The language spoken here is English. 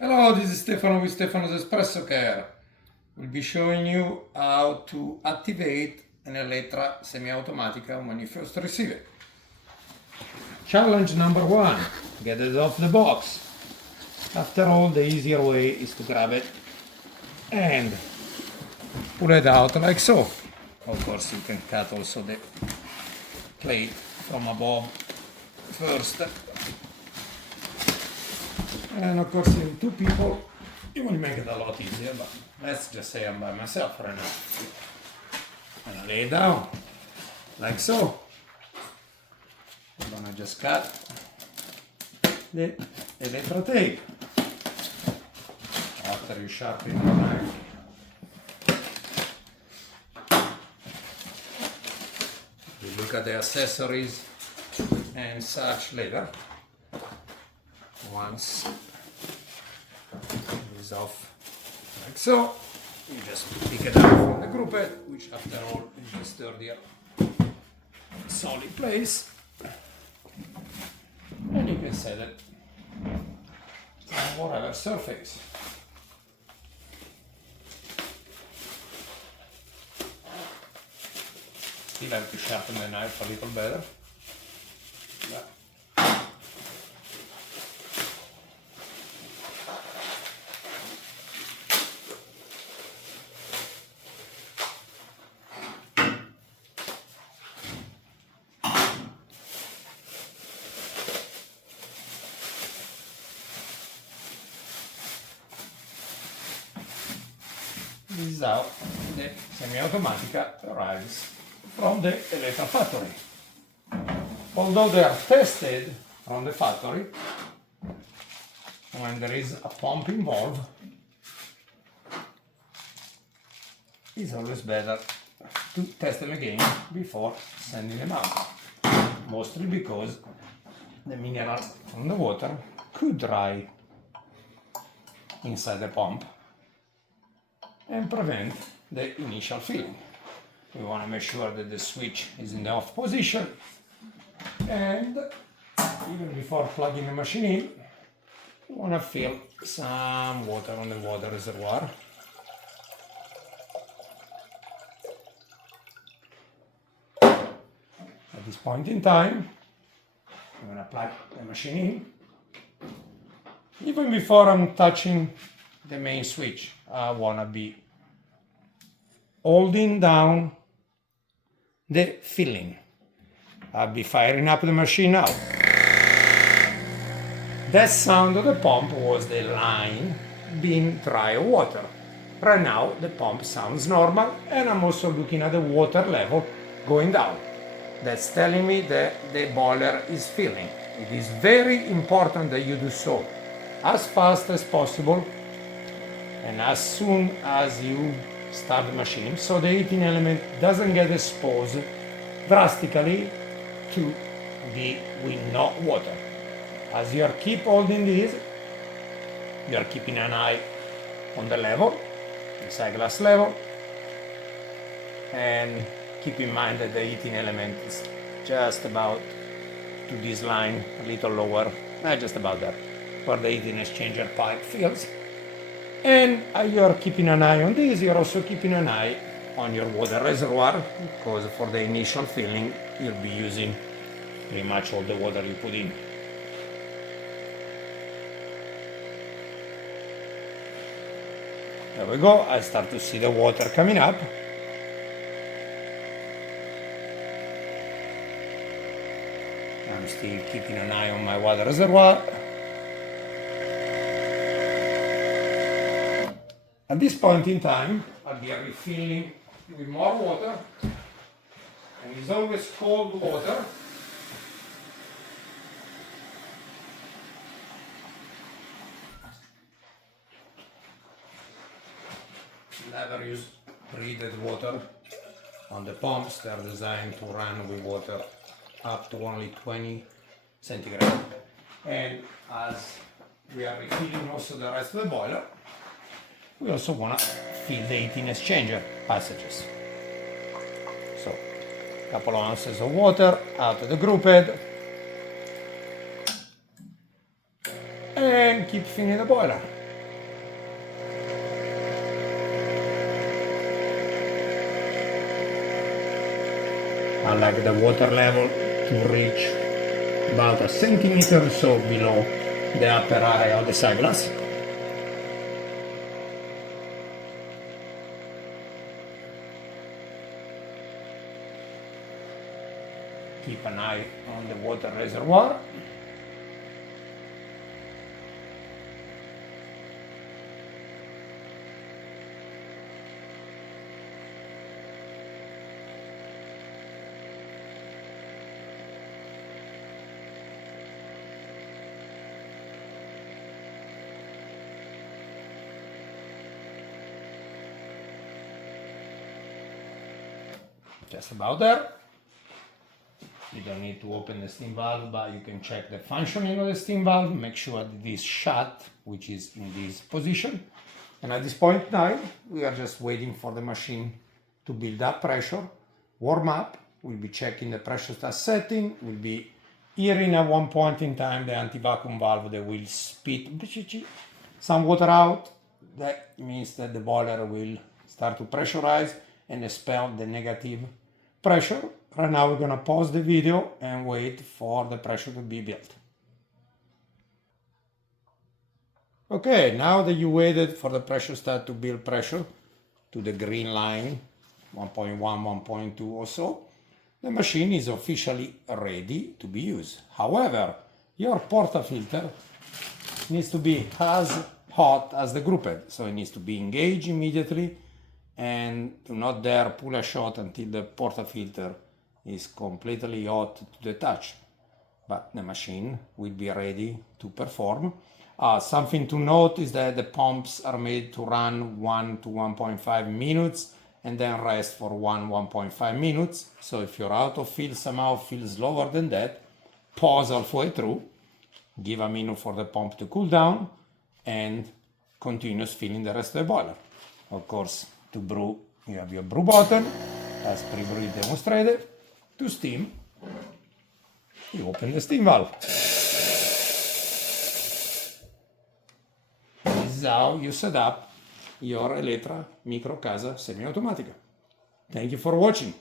Hello, this is Stefano with Stefano's Espresso Care. We'll be showing you how to activate an Elektra Semiautomatica when you first receive it. Challenge number one, get it off the box. After all, the easier way is to grab it and pull it out like so. Of course, you can cut also the plate from above first. And of course, in two people, it will make it a lot easier, but let's just say I'm by myself right now. And I lay it down, like so. I'm gonna just cut the Elektra tape. After you sharpen your knife, you look at the accessories and such later. Once it is off like so, you just pick it up from the group head, which after all is a sturdier solid place, and you can set it on whatever surface. Still have to sharpen the knife a little better. But this is how the Semiautomatica arrives from the Elektra factory. Although they are tested from the factory, when there is a pump involved, it's always better to test them again before sending them out. Mostly because the mineral from the water could dry inside the pump and prevent the initial filling. We want to make sure that the switch is in the off position, and even before plugging the machine in, we want to fill some water on the water reservoir. At this point in time, I'm going to plug the machine in. Even before I'm touching the main switch, I want to be holding down the filling. I'll be firing up the machine now. That sound of the pump was the line being dry water. Right now the pump sounds normal, and I'm also looking at the water level going down. That's telling me that the boiler is filling. It is very important that you do so as fast as possible and as soon as you start the machine, so the heating element doesn't get exposed drastically to the with no water. As you are keep holding this, you are keeping an eye on the level, the side glass level, and keep in mind that the heating element is just about to this line, a little lower, just about there, where the heating exchanger pipe fills. And you're keeping an eye on this, you're also keeping an eye on your water reservoir, because for the initial filling, you'll be using pretty much all the water you put in. There we go, I start to see the water coming up. I'm still keeping an eye on my water reservoir. At this point in time, I'll be refilling with more water, and it's always cold water. Never use treated water on the pumps. They are designed to run with water up to only 20 centigrade. And as we are refilling also the rest of the boiler, we also want to fill the heating exchanger passages. So, a couple of ounces of water out of the group head, and keep filling the boiler. I like the water level to reach about a centimeter or so below the upper area of the side glass. Keep an eye on the water reservoir. Just about there. You don't need to open the steam valve, but you can check the functioning of the steam valve, make sure that it is shut, which is in this position. And at this point now, we are just waiting for the machine to build up pressure, warm up. We'll be checking the pressure stat setting. We'll be hearing at one point in time the anti-vacuum valve that will spit some water out. That means that the boiler will start to pressurize and expel the negative pressure. Right now we're gonna pause the video and wait for the pressure to be built. Okay, now that you waited for the pressure stat to build pressure to the green line, 1.1, 1.2 or so, the machine is officially ready to be used. However, your portafilter needs to be as hot as the group head, so it needs to be engaged immediately, and do not dare pull a shot until the portafilter is completely hot to the touch. But the machine will be ready to perform. Something to note is that the pumps are made to run 1 to 1.5 minutes and then rest for 1.5 minutes. So if your auto fill somehow feels lower than that, pause halfway through, give a minute for the pump to cool down, and continue filling the rest of the boiler. Of course, to brew, you have your brew button, as previously demonstrated. To steam, you open the steam valve. This is how you set up your Elektra Microcasa Semiautomatica. Thank you for watching.